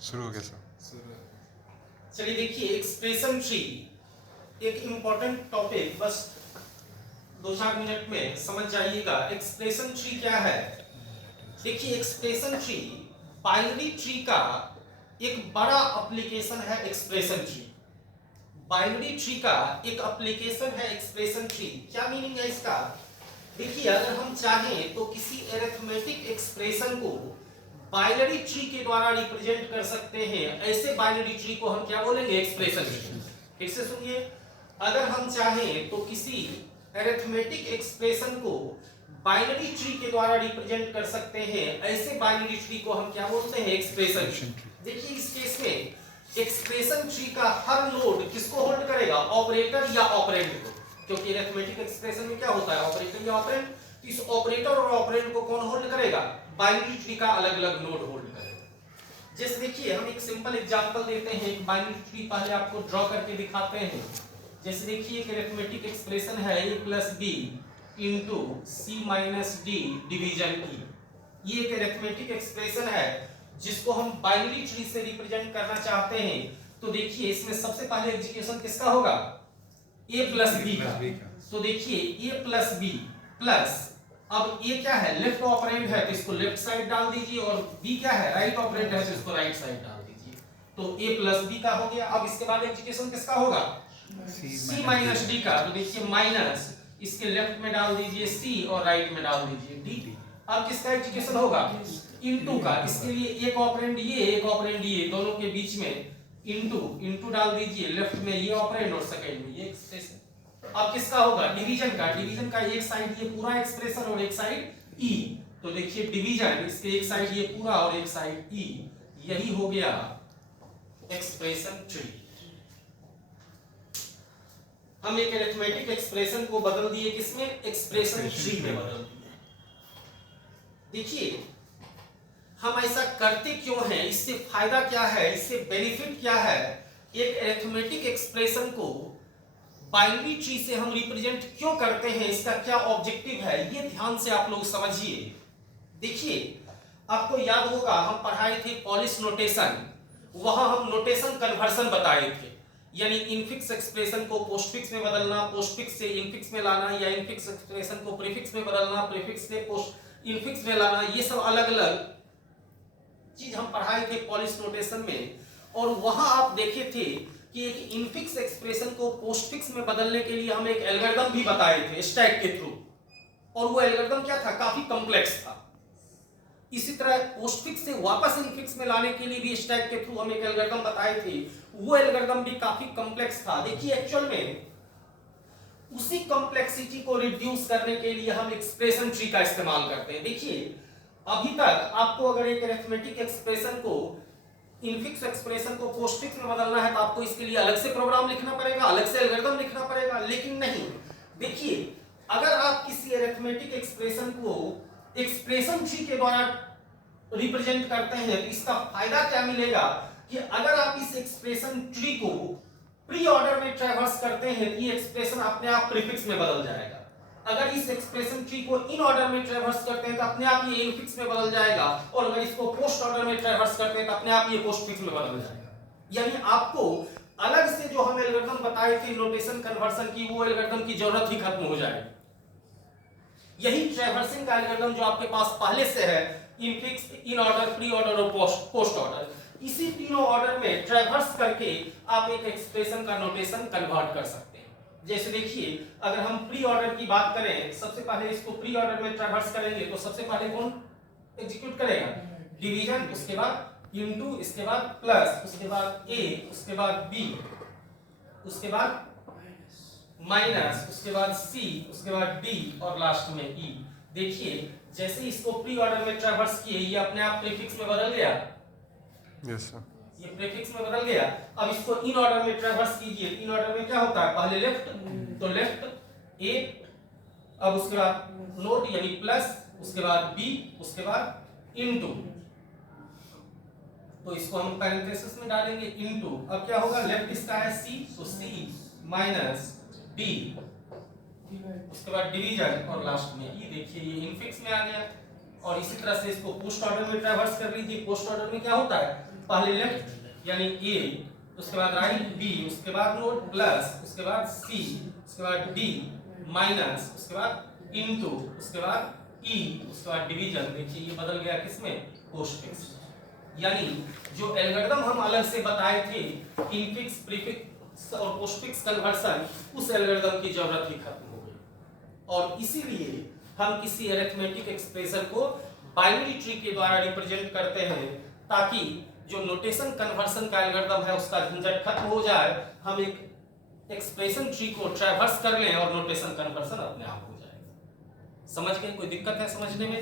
शुरू हो गया सर। चलिए देखिए, एक्सप्रेशन ट्री एक इम्पोर्टेंट टॉपिक, बस 2-4 मिनट में समझ जाइएगा। एक्सप्रेशन ट्री क्या है? देखिए, एक्सप्रेशन ट्री बाइनरी ट्री का एक बड़ा एप्लीकेशन है। एक्सप्रेशन ट्री बाइनरी ट्री का एक एप्लीकेशन है। एक्सप्रेशन ट्री क्या मीनिंग है इसका? देखिए, अगर हम चाहें तो किसी अरिथमेटिक एक्सप्रेशन को बाइनरी ट्री के द्वारा रिप्रेजेंट कर सकते हैं। ऐसे बाइनरी ट्री को हम क्या बोलेंगे? Expression tree. फिर से सुनिए, अगर हम चाहें तो किसी अरिथमेटिक एक्सप्रेशन को बाइनरी ट्री के द्वारा रिप्रेजेंट कर सकते हैं। ऐसे बाइनरी ट्री को हम क्या बोलते हैं? Expression tree. देखिए, इस केस में एक्सप्रेशन ट्री का हर नोड किसको होल्ड करेगा? ऑपरेटर या ऑपरेंड को। क्योंकि अरिथमेटिक एक्सप्रेशन में क्या होता है? ऑपरेटर या ऑपरेंड। तो इस ऑपरेटर और ऑपरेंड को कौन होल्ड करेगा? बाइनरी ट्री का अलग अलग नोड होल्ड करेगा। जैसे देखिए, हम एक सिंपल एग्जांपल देते हैं। एक बाइनरी ट्री पहले आपको ड्रॉ करके दिखाते हैं। जैसे देखिए, एक अरिथमेटिक एक्सप्रेशन है a plus B into C minus D division की। ये एक अरिथमेटिक एक्सप्रेशन है जिसको हम बाइनरी ट्री से रिप्रेजेंट करना चाहते हैं। तो देखिए, इसमें सबसे पहले एग्जीक्यूशन किसका होगा? a प्लस बी का। तो देखिए, a प्लस बी प्लस, अब a क्या है? लेफ्ट ऑपरेंड है तो इसको लेफ्ट साइड डाल दीजिए, और b क्या है? राइट ऑपरेंड है तो इसको राइट साइड डाल दीजिए। तो a प्लस बी का हो गया। अब इसके बाद एग्जीक्यूशन किसका होगा? c माइनस डी का। तो देखिए, माइनस इसके लेफ्ट में डाल दीजिए c और राइट में डाल दीजिए d। अब किसका एग्जीक्यूशन होगा? इनटू का। इसके लिए एक ऑपरेंड ये, एक ऑपरेंड ये, दोनों के बीच में इनटू डाल दीजिए। लेफ्ट में ये ऑपरेंड और सेकंड में ये एक्सप्रेशन। अब किसका होगा? डिवीजन का। डिवीजन का एक साइड ये पूरा एक्सप्रेशन और एक साइड e। तो देखिए, डिवीजन इसके एक साइड ये पूरा और एक साइड e। यही हो गया एक्सप्रेशन ट्री। हम एक अरिथमेटिक एक्सप्रेशन को बदल दिए किसमें? एक्सप्रेशन ट्री में बदल दिए। देखिए, हम ऐसा करते क्यों हैं? इससे फायदा क्या है? इससे बेनिफिट क्या है? एक अरिथमेटिक एक्सप्रेशन को बाइनरी ट्री से हम रिप्रेजेंट क्यों करते हैं? इसका क्या ऑब्जेक्टिव है? ये ध्यान से आप लोग समझिए। देखिए, आपको याद होगा हम पढ़ाए थे पॉलिश नोटेशन। वहां हम नोटेशन कन्वर्सन बताए थे, यानी इनफिक्स एक्सप्रेशन को पोस्टफिक्स में बदलना, पोस्टफिक्स से इनफिक्स में लाना, या इनफिक्स एक्सप्रेशन को प्रीफिक्स में बदलना, प्रीफिक्स से पोस्ट इनफिक्स में लाना। ये सब अलग अलग चीज हम पढ़ाए थे पॉलिश नोटेशन में। और वहां आप देखे थे कि एक इनफिक्स एक्सप्रेशन को पोस्टफिक्स में बदलने के लिए हम एक एल्गोरिथम भी बताए थे स्टैक के थ्रू। और वो एल्गोरिथम क्या था? काफी कॉम्प्लेक्स था। इसी तरह पोस्टफिक्स से वापस इनफिक्स में लाने के लिए भी स्टैक के थ्रू हम एक एल्गोरिथम बताए थे। वो एल्गोरिथम भी काफी कॉम्प्लेक्स था। देखिए, एक्चुअल में उसी कॉम्प्लेक्सिटी को रिड्यूस करने के लिए हम एक्सप्रेशन ट्री का इस्तेमाल करते हैं। देखिए, अभी तक आपको अगर एक अरिथमेटिक एक्सप्रेशन को इनफिक्स एक्सप्रेशन को पोस्टफिक्स में बदलना है तो आपको इसके लिए अलग से प्रोग्राम लिखना पड़ेगा, अलग से एल्गोरिथम लिखना पड़ेगा। लेकिन नहीं, देखिए, अगर आप किसी अरिथमेटिक एक्सप्रेशन को एक्सप्रेशन ट्री के द्वारा रिप्रेजेंट करते हैं तो इसका फायदा क्या मिलेगा? कि अगर आप इस एक्सप्रेशन ट्री को प्री ऑर्डर में ट्रैवर्स करते हैं तो ये एक्सप्रेशन अपने आप प्रीफिक्स में बदल जाएगा। अगर इस एक्सप्रेशन ट्री को इन ऑर्डर में ट्रैवर्स करते हैं तो अपने आप ये इनफिक्स में बदल जाएगा, और अगर इसको पोस्ट ऑर्डर में ट्रैवर्स करते हैं तो अपने आप ये पोस्टफिक्स में बदल जाएगा। यानी आपको अलग से जो हम एल्गोरिथम बताए थे नोटेशन कन्वर्सन की, वो एल्गोरिथम की जरूरत ही खत्म हो जाएगी। यही ट्रैवर्सिंग का एल्गोरिथम जो आपके पास पहले से है, infix, in order, pre order और पोस्ट ऑर्डर, इसी तीनों ऑर्डर में ट्रैवर्स करके आप एक एक्सप्रेशन का नोटेशन कन्वर्ट कर सकते हैं। जैसे देखिए, अगर हम प्री ऑर्डर की बात करें, सबसे पहले इसको प्री ऑर्डर में ट्रैवर्स करेंगे तो सबसे पहले कौन एग्जीक्यूट करेगा? डिवीजन, उसके बाद इनटू, इसके बाद प्लस, उसके बाद a, उसके बाद b, उसके बाद माइनस, उसके बाद c, उसके बाद d और लास्ट में e। देखिए, जैसे इसको प्री ऑर्डर में ट्रैवर्स किए, ये अपने आप प्रीफिक्स में बदल गया। Yes sir. ये प्रीफिक्स में बदल गया। अब इसको इन ऑर्डर में ट्रैवर्स कीजिए। इन ऑर्डर में क्या होता है? पहले लेफ्ट, तो लेफ्ट a, अब उसके बाद नोट यानी प्लस, उसके बाद b, उसके बाद इनटू। तो इसको हम पैरेंथेसिस में डालेंगे इनटू। अब क्या होगा? लेफ्ट इसका है c, तो c माइनस d, उसके बाद डिवीजन और लास्ट में e। देखिए, ये इनफिक्स में आ गया। और इसी तरह से इसको पोस्ट ऑर्डर में ट्रैवर्स कर लीजिए। पोस्ट ऑर्डर में क्या होता है? पहले लेफ्ट यानी ए, उसके बाद राइट बी, उसके बाद नोट प्लस, उसके बाद सी, उसके बाद डी माइनस, उसके बाद इनटू, उसके बाद ई, उसके बाद डिवीजन। देखिए ये बदल गया किसमें, पोस्टफिक्स। यानी जो एल्गोरिथम हम अलग से बताए थे इनफिक्स, प्रीफिक्स और पोस्टफिक्स कन्वर्सन, उस एल्गोरिथम की जरूरत ही खत्म हो गई। और इसीलिए हम किसी अरिथमेटिक एक्सप्रेशन को बाइनरी ट्री के द्वारा रिप्रेजेंट करते हैं, ताकि जो नोटेशन कन्वर्सन का एल्गोरिथम है उसका झंझट खत्म हो जाए, हम एक एक्सप्रेशन ट्री को ट्रैवर्स कर लें और नोटेशन कन्वर्सन अपने आप हो जाएगा। समझ गए? कोई दिक्कत है समझने में?